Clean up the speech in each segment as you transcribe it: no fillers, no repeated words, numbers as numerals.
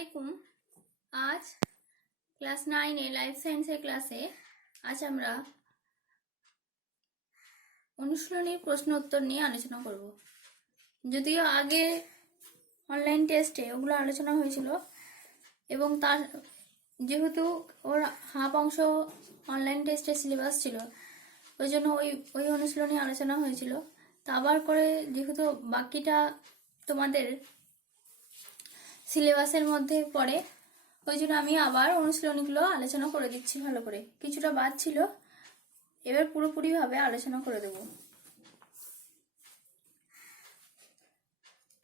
আলাইকুম। আজ class 9 life সায়েন্সের ক্লাসে আজ আমরা অনুশীলনীর প্রশ্ন উত্তর নিয়ে আলোচনা করব। যদিও আগে অনলাইন টেস্টে ওগুলো আলোচনা হয়েছিল এবং তার যেহেতু ওর হাফ অংশ অনলাইন টেস্টের সিলেবাস ছিল, ওই জন্য ওই অনুশীলনী আলোচনা হয়েছিল। তা আবার করে যেহেতু বাকিটা তোমাদের সিলেবাসের মধ্যে পড়ে, ওই জন্য আমি আবার অনুশীলনীগুলো আলোচনা করে দিচ্ছি ভালো করে। কিছুটা বাদ ছিল, এবার পুরোপুরিভাবে আলোচনা করে দেব।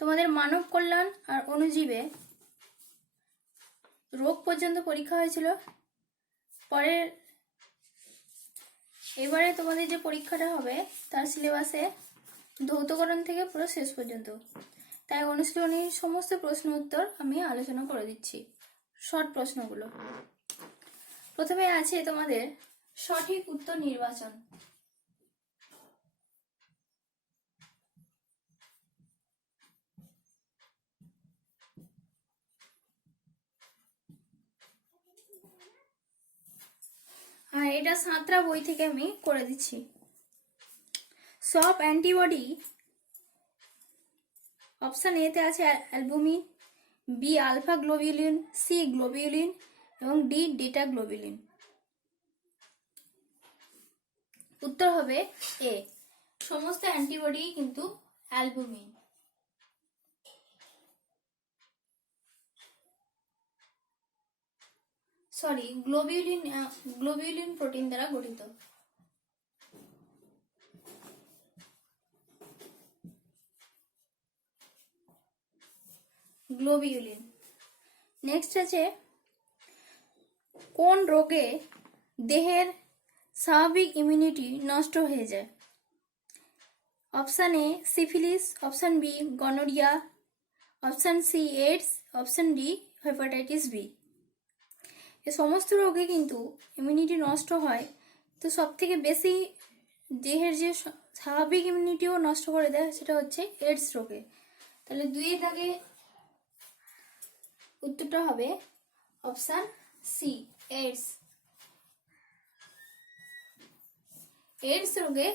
তোমাদের মানব কল্যাণ আর অণুজীবে রোগ পর্যন্ত পরীক্ষা হয়েছিল। এবারে তোমাদের যে পরীক্ষাটা হবে তার সিলেবাসে ধৌতকরণ থেকে পুরো শেষ পর্যন্ত, তাই অনুশীলনীর সমস্ত প্রশ্ন উত্তর আমি আলোচনা করে দিচ্ছি। শর্ট প্রশ্নগুলো প্রথমে আছে তোমাদের সঠিক উত্তর নির্বাচন। আর এটা সাঁতরা বই থেকে আমি করে দিচ্ছি। সব অ্যান্টিবডি অপশন এ তে আছে albumin, B alpha globulin, C globulin এবং ডি ডেটা গ্লোবিউলিন। উত্তর হবে এ, সমস্ত অ্যান্টিবডি কিন্তু অ্যালবুমিন। সরি, গ্লোবিউলিন প্রোটিন দ্বারা গঠিত। গ্লোবিউলিন। নেক্সট আছে কোন রোগে দেহের স্বাভাবিক ইমিউনিটি নষ্ট হয়ে যায়? Option A syphilis, option B gonorrhoea, option C AIDS, option D hepatitis B. এ সমস্ত রোগে কিন্তু ইমিউনিটি নষ্ট হয়, তো সব থেকে বেশি দেহের যে স্বাভাবিক ইমিউনিটিও নষ্ট করে দেয় সেটা হচ্ছে এইডস রোগে। তাহলে 2 দাগে উত্তরটা হবে অপশন সি এইডস। এইডস রোগে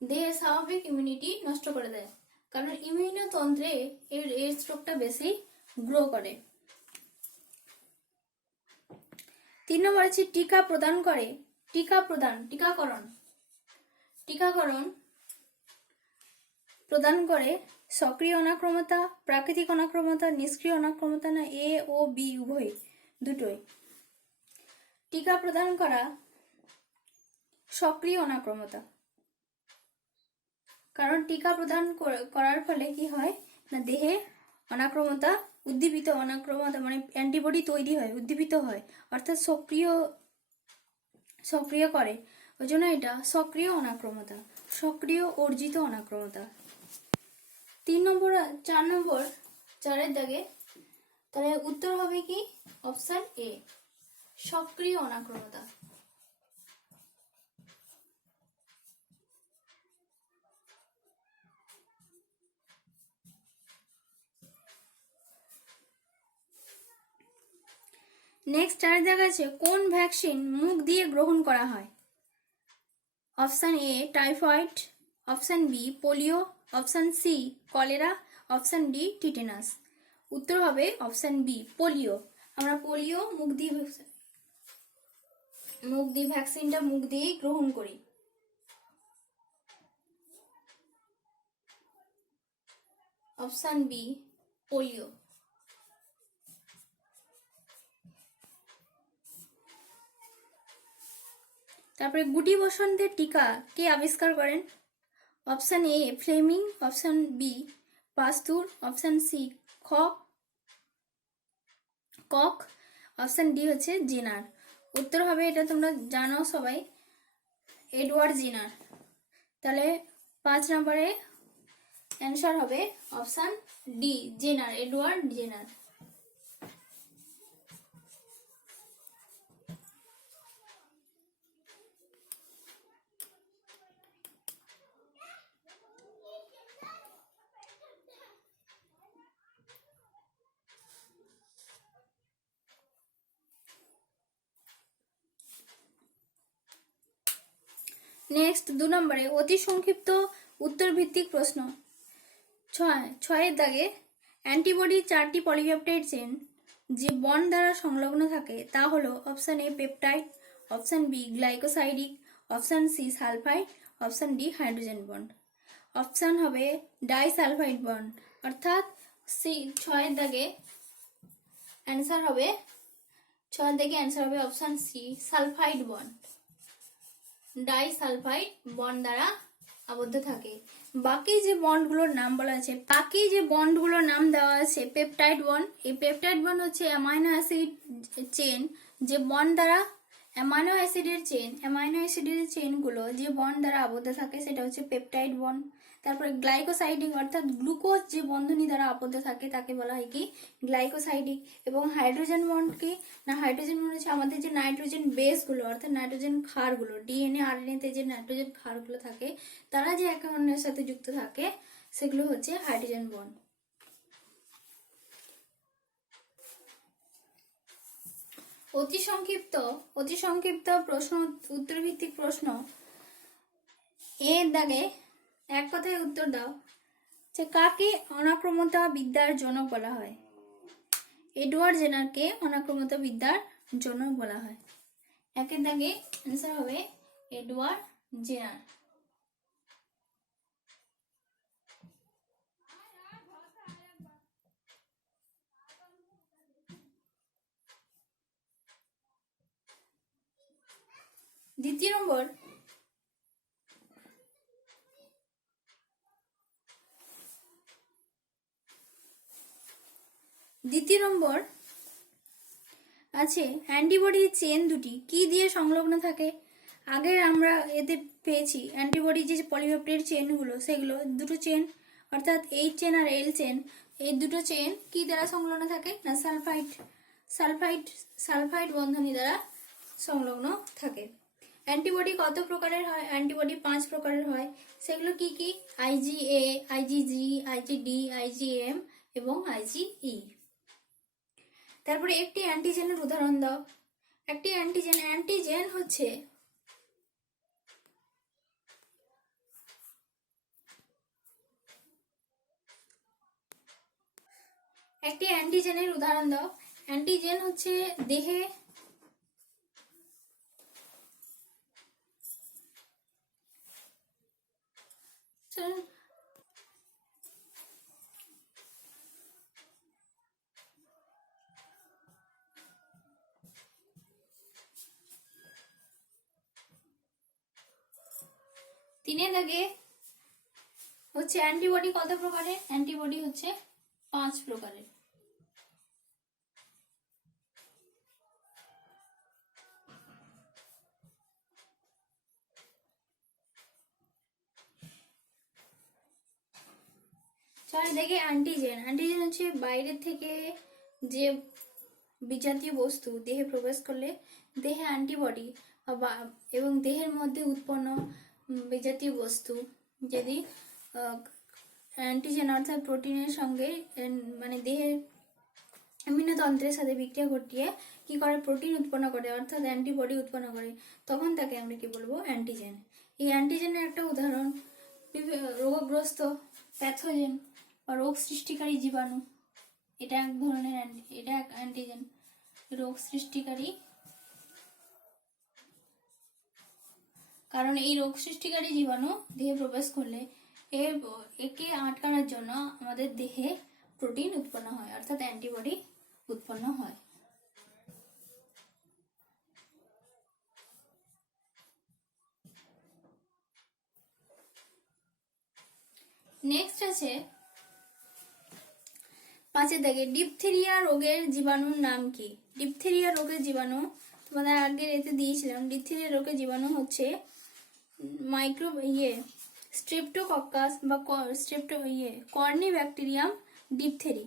দেহের স্বাভাবিক ইমিউনিটি নষ্ট করে দেয়, কারণ ইমিউনতন্ত্রে এইডস রোগটা বেশি গ্রো করে। 3 নম্বর আছে টিকা প্রদান করে। টিকাকরণ প্রদান করে সক্রিয় অনাক্রমতা, প্রাকৃতিক অনাক্রমতা, নিষ্ক্রিয় অনাক্রমতা না এ ও বি উভয় দুটোই? টিকা প্রদান করা সক্রিয় অনাক্রমতা, কারণ টিকা প্রদান করার ফলে কি হয় না, দেহে অনাক্রমতা উদ্দীপিত অনাক্রমতা মানে অ্যান্টিবডি তৈরি হয়, উদ্দীপিত হয়, অর্থাৎ সক্রিয় করে। ওই জন্য এটা সক্রিয় অনাক্রমতা, সক্রিয় অর্জিত অনাক্রমতা। 4 নম্বর 4 দাগে, তাহলে উত্তর হবে কি অপশন এ সক্রিয় অনাক্রমতা। নেক্সট 4 জায়গা আছে কোন ভ্যাকসিন মুখ দিয়ে গ্রহণ করা হয়? Option A typhoid, option B polio, option C cholera, option D tetanus. উত্তর হবে অপশন বি পোলিও। আমরা পোলিও মুখ দিয়ে ভ্যাকসিনটা মুখ দিয়েই গ্রহণ করি। Option B polio. তারপরে গুটি বসন্তের টিকা কে আবিষ্কার করেন? Option A Fleming, option B Pasteur, option C Koch, option D হচ্ছে জেনার। উত্তর হবে, এটা তোমরা জানো সবাই, এডওয়ার্ড জেনার। তাহলে 5 নম্বরে অ্যান্সার হবে অপশন ডি জেনার, এডওয়ার্ড জেনার। নেক্সট 2 নম্বরে অতি সংক্ষিপ্ত উত্তর ভিত্তিক প্রশ্ন। ছয়ের দাগে অ্যান্টিবডি 4টি পলিপেপটাইড চেন যে বন্ড দ্বারা সংলগ্ন থাকে তা হলো option A peptide, option B glycosidic, option C sulphide, option D hydrogen bond. Option হবে ডাইসালফাইড বন্ড, অর্থাৎ সি ছয়ের দাগে অ্যান্সার হবে option C sulphide bond. Disulphide bond দ্বারা আবদ্ধ থাকে। বাকি যে বন্ডগুলোর নাম দেওয়া আছে পেপটাইড বন্ড। এই পেপটাইড বন্ড হচ্ছে অ্যামাইনো অ্যাসিড চেন যে বন্ড দ্বারা অ্যামাইনো অ্যাসিডের চেনগুলো যে বন্ড দ্বারা আবদ্ধ থাকে সেটা হচ্ছে পেপটাইড বন্ড। তারপরে গ্লাইকোসাইডিক অর্থাৎ গ্লুকোজ যে বন্ধনী দ্বারা আবদ্ধ থাকে তাকে বলা হয় কি গ্লাইকোসাইডিক। এবং হাইড্রোজেন বন্ড কি না, হাইড্রোজেন বন্ড হচ্ছে আমাদের যে নাইট্রোজেন বেসগুলো অর্থাৎ নাইট্রোজেন ক্ষারগুলো, ডিএনএ আরএনএতে যে নাইট্রোজেন ক্ষারগুলো থাকে তারা যে একে অন্যের সাথে যুক্ত থাকে সেগুলো হচ্ছে হাইড্রোজেন বন্ড। অতি সংক্ষিপ্ত প্রশ্ন উত্তর ভিত্তিক প্রশ্ন। এর দাগে এক কথায় উত্তর দাও যে কাকে অনাক্রমতা বিদ্যার জনক বলা হয়? এডওয়ার্ড জেনারকে অনাক্রমতা বিদ্যার জনক বলা হয়। একের দাগে অ্যান্সার হবে এডওয়ার্ড জেনার। দ্বিতীয় নম্বর আছে অ্যান্টিবডি চেন দুটি কি দিয়ে সংলগ্ন থাকে? আগের আমরা এতে পেয়েছি অ্যান্টিবডি যে পলিপেপটাইড চেনগুলো সেগুলো দুটো চেন অর্থাৎ এইচ চেন আর এল চেন, এই দুটো চেন কি দ্বারা সংলগ্ন থাকে না সালফাইড বন্ধনী দ্বারা সংলগ্ন থাকে। অ্যান্টিবডি কত প্রকারের হয়? অ্যান্টিবডি 5 প্রকারের হয়। সেগুলো কি কি? আইজিএ, আইজিজি, আইজিডি, আইজিএম এবং আইজিই। তারপরে একটি অ্যান্টিজেনের উদাহরণ দাও। একটি অ্যান্টিজেন হচ্ছে একটি অ্যান্টিজেনের উদাহরণ দাও। অ্যান্টিজেন হচ্ছে দেহে তিনের দাগে হচ্ছে অ্যান্টিবডি কত প্রকারের? অ্যান্টিবডি হচ্ছে 5 প্রকারের। চারিদিকে অ্যান্টিজেন হচ্ছে বাইরের থেকে যে বিজাতীয় বস্তু দেহে প্রবেশ করলে দেহে অ্যান্টিবডি এবং দেহের মধ্যে উৎপন্ন বিজাতীয় বস্তু যদি অ্যান্টিজেন অর্থাৎ প্রোটিনের সঙ্গে মানে দেহের ইমিউনতন্ত্রের সাথে বিক্রিয়া ঘটিয়ে কি করে প্রোটিন উৎপন্ন করে অর্থাৎ অ্যান্টিবডি উৎপন্ন করে, তখন তাকে আমরা কি বলবো অ্যান্টিজেন। এই অ্যান্টিজেনের একটা উদাহরণ রোগগ্রস্ত প্যাথোজেন বা রোগ সৃষ্টিকারী জীবাণু, এটা এক ধরনের অ্যান্টিজেন। রোগ সৃষ্টিকারী, কারণ এই রোগ সৃষ্টিকারী জীবাণু দেহে প্রবেশ করলে একে আটকানোর জন্য আমাদের দেহে প্রোটিন উৎপন্ন হয় অর্থাৎ অ্যান্টিবডি উৎপন্ন হয়। নেক্সট আছে 5 দাগে ডিপথেরিয়া রোগের জীবাণুর নাম কি? ডিপথেরিয়া রোগের জীবাণু তোমাদের আগের এতে দিয়েছিলাম। ডিপথেরিয়া রোগের জীবাণু হচ্ছে স্ট্রেপ্টোকক্কাস বা কর্নিব্যাকটেরিয়াম ডিপথেরি।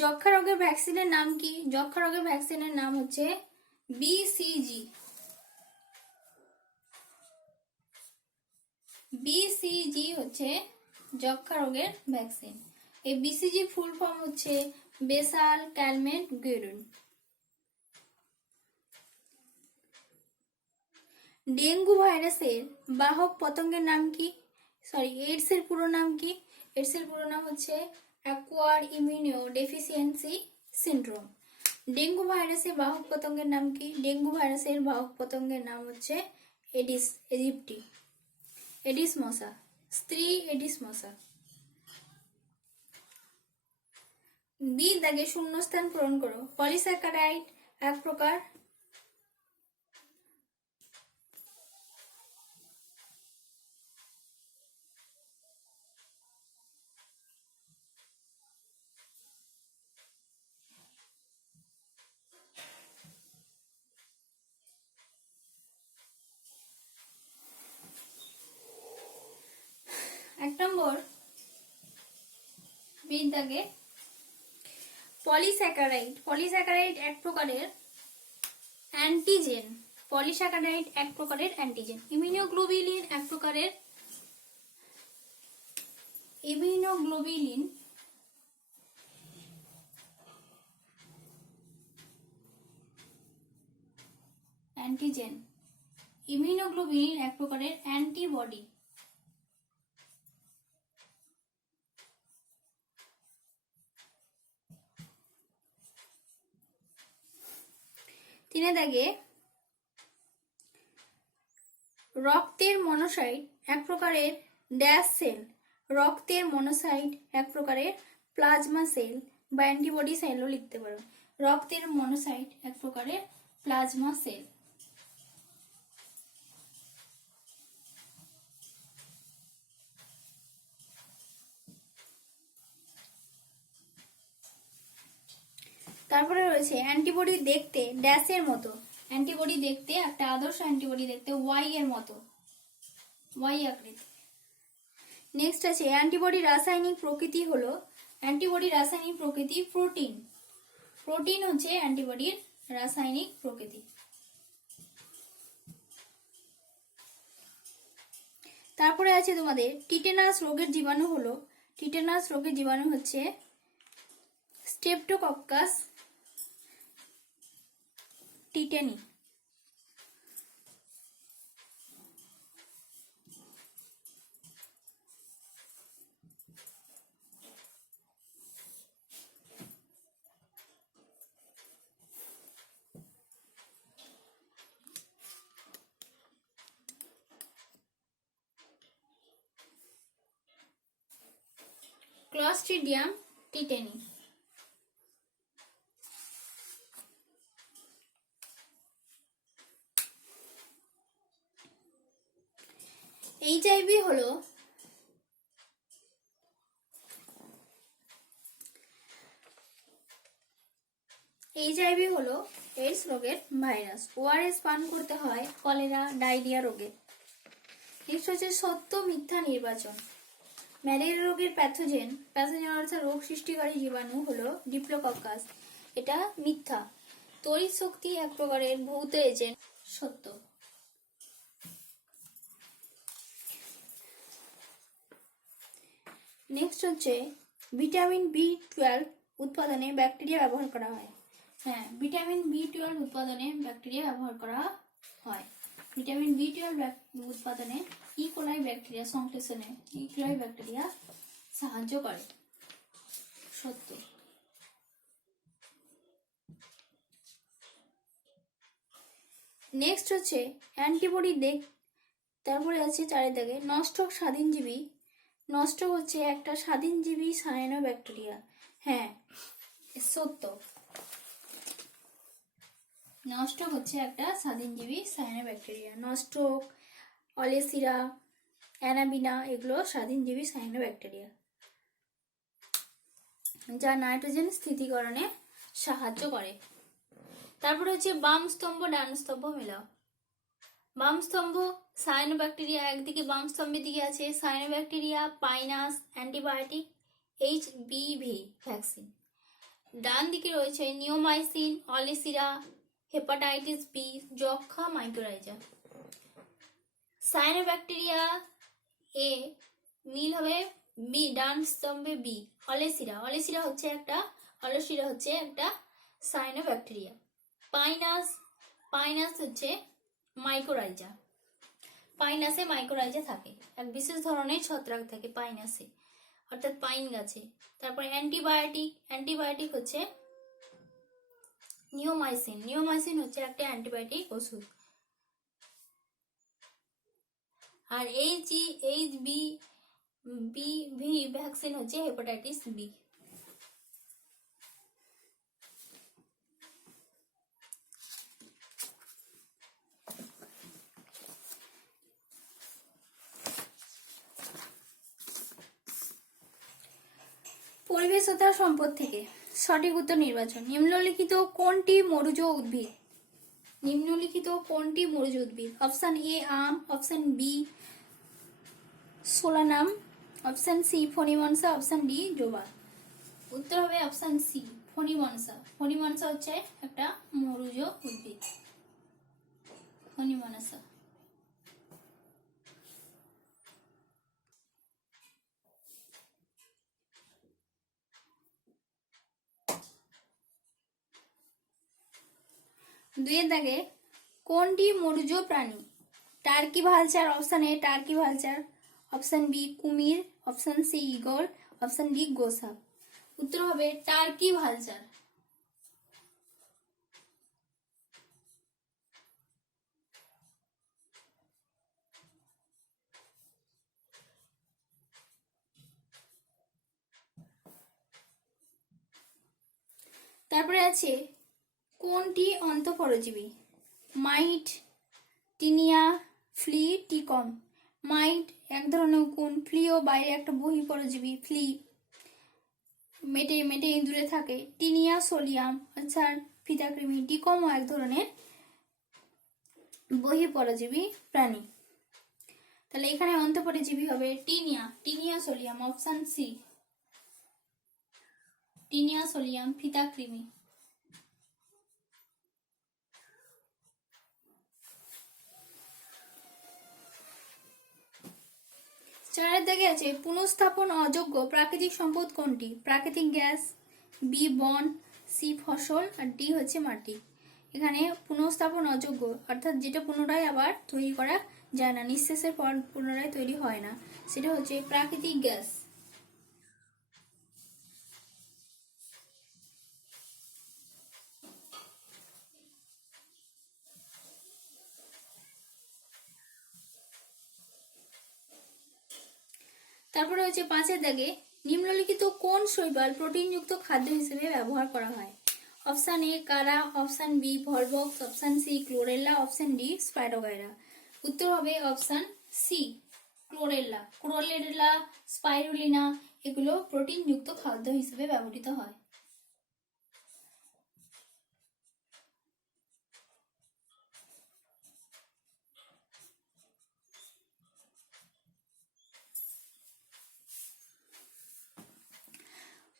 যক্ষা রোগের ভ্যাকসিনের নাম কি? যক্ষা রোগের ভ্যাকসিনের নাম হচ্ছে বিসিজি। বিসিজি হচ্ছে যক্ষা রোগের ভ্যাকসিন। এই বিসিজি ফুল ফর্ম হচ্ছে বেসাল ক্যালমেট গুয়েরিন। ডেঙ্গু ভাইরাসের বাহক পতঙ্গের নাম কি? এইডস এর পুরো নাম কি? এইডস এর পুরো নাম হচ্ছে acquired immuno deficiency syndrome. Dengue ভাইরাসের বাহক পতঙ্গের নাম কি? ডেঙ্গু ভাইরাসের বাহক পতঙ্গের নাম হচ্ছে এডিস ইজিপ্টি, এডিস মশা, স্ত্রী এডিস মশা। বি দাগে শূন্যস্থান পূরণ করো। পলিস্যাকারাইড এক প্রকার। এক নম্বর বি দাগে পলিস্যাকারাইড। পলিস্যাকারাইড এক প্রকারের অ্যান্টিজেন। পলিস্যাকারাইড এক প্রকারের অ্যান্টিজেন। ইমিউনোগ্লোবিলিন এক প্রকারের অ্যান্টিজেন। ইমিউনোগ্লোবিলিন এক প্রকারের অ্যান্টিবডি। তিনে দাগে রক্তের মনোসাইট এক প্রকারের ড্যাশ সেল। রক্তের মনোসাইট এক প্রকারের প্লাজমা সেল বা অ্যান্টিবডি সেলও লিখতে পারো। রক্তের মনোসাইট এক প্রকারের প্লাজমা সেল। তারপরে রয়েছে অ্যান্টিবডি দেখতে ড্যাশের মতো। অ্যান্টিবডি দেখতে একটা আদর্শ অ্যান্টিবডি দেখতে ওয়াই এর মতো, ওয়াই আকৃতি। নেক্সট আছে অ্যান্টিবডি রাসায়নিক প্রকৃতি হলো, অ্যান্টিবডি রাসায়নিক প্রকৃতি প্রোটিন। প্রোটিন হচ্ছে অ্যান্টিবডির রাসায়নিক প্রকৃতি। তারপরে আছে তোমাদের টিটেনাস রোগের জীবাণু হলো, টিটেনাস রোগের জীবাণু হচ্ছে streptococcus tetany. Clostridium tetany. HIV হলো এইডস রোগের ভাইরাস। ওআরএস পান করতে হয় কলেরা ডায়রিয়া রোগে। নেক্সট হচ্ছে সত্য মিথ্যা নির্বাচন। ম্যালেরিয়া রোগের প্যাথোজেন অর্থাৎ রোগ সৃষ্টিকারী জীবাণু হলো ডিপ্লোকক্কাস, এটা মিথ্যা। তড়িৎ শক্তি এক প্রকারের ভৌত এজেন্ট, সত্য। নেক্সট হচ্ছে ভিটামিন বি12 উৎপাদনে ব্যাকটেরিয়া ব্যবহার করা হয়। হ্যাঁ, ভিটামিন বি12 উৎপাদনে ব্যাকটেরিয়া ব্যবহার করা হয়। ভিটামিন বি12 উৎপাদনে ইকোলাই ব্যাকটেরিয়া সংশ্লেষণে ইকোলাই ব্যাকটেরিয়া সাহায্য করে, সত্য। নেক্সট হচ্ছে অ্যান্টিবডি তারপরে আছে চারের দাগে নষ্ট স্বাধীনজীবী। নষ্ট হচ্ছে একটা স্বাধীনজীবী সায়ানো ব্যাকটেরিয়া। হ্যাঁ, সত্য। নষ্ট হচ্ছে একটা স্বাধীনজীবী সায়ানো ব্যাকটেরিয়া। নষ্ট, অলেসিরা, অ্যানাবিনা এগুলো স্বাধীনজীবী সায়ানো ব্যাকটেরিয়া যা নাইট্রোজেন স্থিতিকরণে সাহায্য করে। তারপরে হচ্ছে বাম স্তম্ভ ডান স্তম্ভ মেলাও। বাম স্তম্ভ সায়ানো ব্যাকটেরিয়া, একদিকে বাম স্তম্ভের দিকে আছে cyanobacteria, Pinus, antibiotic, HBV vaccine. ডান দিকে রয়েছে নিওমাইসিন, অলিসিরা, হেপাটাইটিস বি, যক্ষা, মাইক্রোরাইজা। সায়ানোব্যাকটেরিয়া এ মিল হবে বি, ডান স্তম্ভে বি। অলিসিরা, অলিসিরা হচ্ছে একটা সায়ানোব্যাকটেরিয়া। পাইনাস, পাইনাস হচ্ছে মাইক্রোরাইজা। পাইনাসে মাইক্রোরাইজা থাকে, এক বিশেষ ধরনের ছত্রাক থাকে পাইনাসে, অর্থাৎ পাইন গাছে। তারপরে অ্যান্টিবায়োটিক, অ্যান্টিবায়োটিক হচ্ছে নিওমাইসিন, নিওমাইসিন হচ্ছে একটা অ্যান্টিবায়োটিক ওষুধ। আর এইচবিভি ভ্যাকসিন হচ্ছে হেপাটাইটিস বি। পরিবেশ ও তার সম্পদ থেকে সঠিক উত্তর নির্বাচন। নিম্নলিখিত কোনটি মরুজ উদ্ভিদ? নিম্নলিখিত কোনটি মরুজ উদ্ভিদ? অপশন এ আম, option B Solanum, option C ফণিমনসা, অপশন ডি জবা। উত্তর হবে অপশন সি ফণিমনসা। ফণিমনসা হচ্ছে একটা মরুজ উদ্ভিদ, ফণিমনসা। দুইয়ের দাগে কোনটি মরুজ প্রাণী? Turkey vulture, option A turkey vulture, option B কুমির, option C eagle, option D গোসাপ। উত্তর হবে টার্কি ভালচার। তারপরে আছে কোনটি অন্তঃপরজীবী? মাইট, টিনিয়া, ফ্লি, টিকম। মাইট এক ধরনের উকুন, ফ্লিও বাইরে একটা বহিঃপরজীবী, ফ্লি মেটে মেটে ইঁদুরে থাকে। টিনিয়া সোলিয়াম আচ্ছা ফিতাকৃমি। টিকমও এক ধরনের বহিঃপরজীবী প্রাণী। তাহলে এখানে অন্তঃপরজীবী হবে Taenia, Taenia solium, option C Taenia solium ফিতাকৃমি। চারের দাগে আছে পুনঃস্থাপন অযোগ্য প্রাকৃতিক সম্পদ কোনটি? প্রাকৃতিক গ্যাস, বি বন, সি ফসল, আর ডি হচ্ছে মাটি। এখানে পুনঃস্থাপন অযোগ্য অর্থাৎ যেটা পুনরায় আবার তৈরি করা যায় না, নিঃশেষের পর পুনরায় তৈরি হয় না, সেটা হচ্ছে প্রাকৃতিক গ্যাস। তারপরে হচ্ছে পাঁচের দাগে নিম্নলিখিত কোন শৈবাল প্রোটিনযুক্ত খাদ্য হিসেবে ব্যবহার করা হয়? Option A Chara, option B Volvox, option C Chlorella, option D Spirogyra. উত্তর হবে option C Chlorella. Chlorella, Spirulina এগুলো প্রোটিনযুক্ত খাদ্য হিসেবে ব্যবহৃত হয়।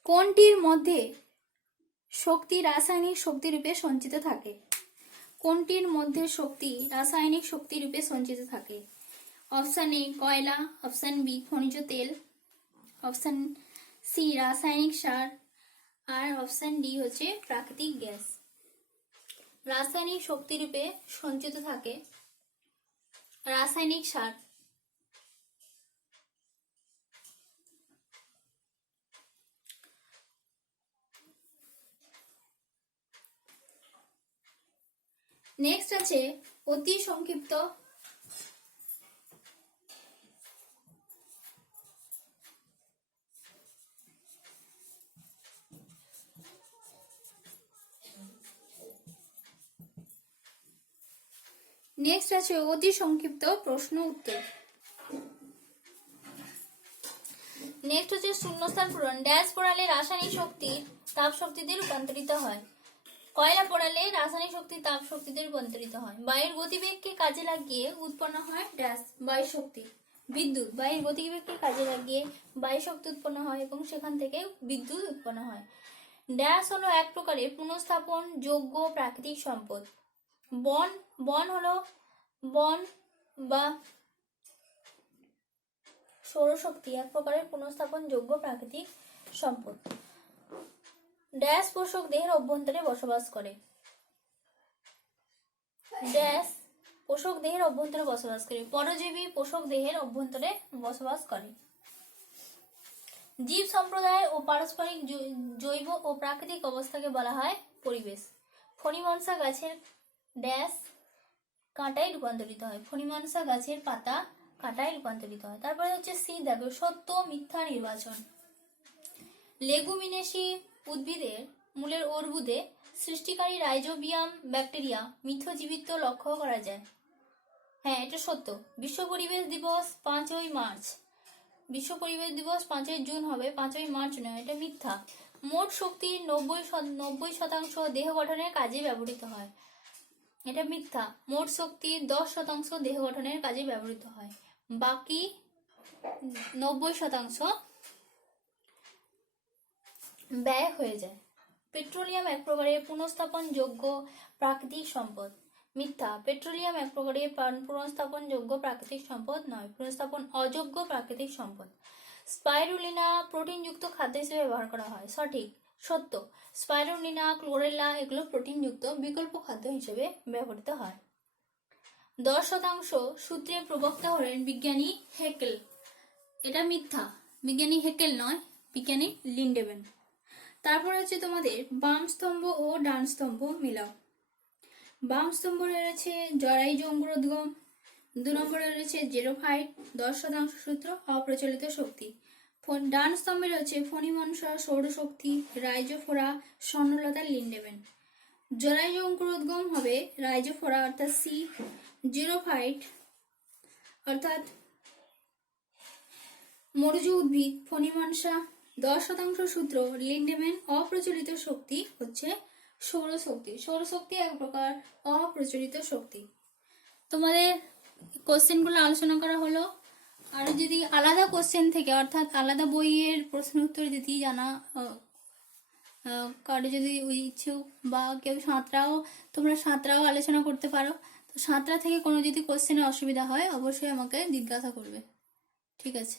কোনটির মধ্যে শক্তি রাসায়নিক শক্তি রূপে সঞ্চিত থাকে? কোনটির মধ্যে শক্তি রাসায়নিক শক্তি রূপে সঞ্চিত থাকে? অপশন এ কয়লা, অপশন বি খনিজ তেল, অপশন সি রাসায়নিক সার, আর অপশন ডি হচ্ছে প্রাকৃতিক গ্যাস। রাসায়নিক শক্তি রূপে সঞ্চিত থাকে রাসায়নিক সার। নেক্সট আছে অতি সংক্ষিপ্ত প্রশ্ন উত্তর। নেক্সট হচ্ছে শূন্যস্থান পূরণ। ড্যাশ পোড়ালে রাসায়নিক শক্তি তাপ শক্তিতে রূপান্তরিত হয়। কয়লা পোড়ালে রাসায়নিক শক্তি তাপ শক্তিতে রূপান্তরিত হয়। বায়ুর গতিবেগকে কাজে লাগিয়ে উৎপন্ন হয় ড্যাশ বায়ু শক্তি, বিদ্যুৎ। বায়ুর গতিবেগকে কাজে লাগিয়ে বায়ু শক্তি উৎপন্ন হয় এবং সেখান থেকে বিদ্যুৎ উৎপন্ন হয়। ড্যাশ হলো এক প্রকারের পুনঃস্থাপন যোগ্য প্রাকৃতিক সম্পদ। বন বন হলো বন বা সৌরশক্তি এক প্রকারের পুনঃস্থাপন যোগ্য প্রাকৃতিক সম্পদ। ড্যাশ পোষক দেহের অভ্যন্তরে বসবাস করে। ড্যাশ পোষক দেহের অভ্যন্তরে বসবাস করে। পরজীবী পোষক দেহের অভ্যন্তরে বসবাস করে। জীব সম্প্রদায় ও পারস্পরিক জৈব ও প্রাকৃতিক অবস্থাকে বলা হয় পরিবেশ। ফণিমনসা গাছের ড্যাশ কাঁটায় রূপান্তরিত হয়। ফণিমনসা গাছের পাতা কাঁটায় রূপান্তরিত হয়। তারপরে হচ্ছে সি দেখো, সত্য মিথ্যা নির্বাচন। লেগুমিনেসি উদ্ভিদের মূলের অর্বুদে সৃষ্টিকারী রাইজোবিয়াম ব্যাকটেরিয়া মিথ্যজীবিত্ব লক্ষ্য করা যায়। হ্যাঁ, এটা সত্য। বিশ্ব পরিবেশ দিবস 5ই মার্চ। বিশ্ব পরিবেশ দিবস 5ই জুন হবে, 5ই মার্চ নয়, এটা মিথ্যা। মোট শক্তির 90% দেহ গঠনের কাজে ব্যবহৃত হয়। এটা মিথ্যা। মোট শক্তির 10% দেহ গঠনের কাজে ব্যবহৃত হয়, বাকি 90% ব্যয় হয়ে যায়। পেট্রোলিয়াম এক প্রকারের পুনঃস্থাপন যোগ্য প্রাকৃতিক সম্পদ। মিথ্যা। পেট্রোলিয়াম এক প্রকারের পুনঃস্থাপন যোগ্য প্রাকৃতিক সম্পদ নয়, পুনঃস্থাপন অযোগ্য প্রাকৃতিক সম্পদ। স্পাইরুলিনা প্রোটিনযুক্ত খাদ্য হিসেবে ব্যবহার করা হয়। সঠিক, সত্য। স্পাইরুলিনা, ক্লোরেলা এগুলো প্রোটিনযুক্ত বিকল্প খাদ্য হিসেবে ব্যবহৃত হয়। 10% সূত্রের প্রবক্তা হলেন বিজ্ঞানী হেকেল। এটা মিথ্যা। বিজ্ঞানী হেকেল নয়, বিজ্ঞানী লিন্ডেম্যান। তারপর হচ্ছে তোমাদের বাম স্তম্ভ ও ডান স্তম্ভ মিলাও। বাম স্তম্ভে রয়েছে জরায়ু অঙ্কুরোদ্গম, 2 নম্বরে রয়েছে জেরোফাইট, 10% সূত্র, অপ্রচলিত শক্তি। ডান স্তম্ভে রয়েছে ফণিমনসা, সৌরশক্তি, রাইজোফোরা, স্বর্ণলতা, লিন্ডেম্যান। জরায়ু অঙ্কুরোদ্গম হবে রাইজোফোরা অর্থাৎ সি, জেরোফাইট অর্থাৎ মরুজ উদ্ভিদ ফণিমনসা, 10% সূত্র লিন্ডেম্যান। অপ্রচলিত শক্তি হচ্ছে সৌরশক্তি। সৌরশক্তি এক প্রকার অপ্রচলিত শক্তি। তোমাদের কোশ্চেনগুলো আলোচনা করা হলো। আর যদি আলাদা কোশ্চেন থেকে অর্থাৎ আলাদা বইয়ের প্রশ্ন উত্তর যদি জানা কারো যদি ইচ্ছুক বা কেউ তোমরা সাঁতরাও আলোচনা করতে পারো। তো সাঁতরা থেকে কোনো যদি কোশ্চেনে অসুবিধা হয় অবশ্যই আমাকে জিজ্ঞাসা করবে। ঠিক আছে।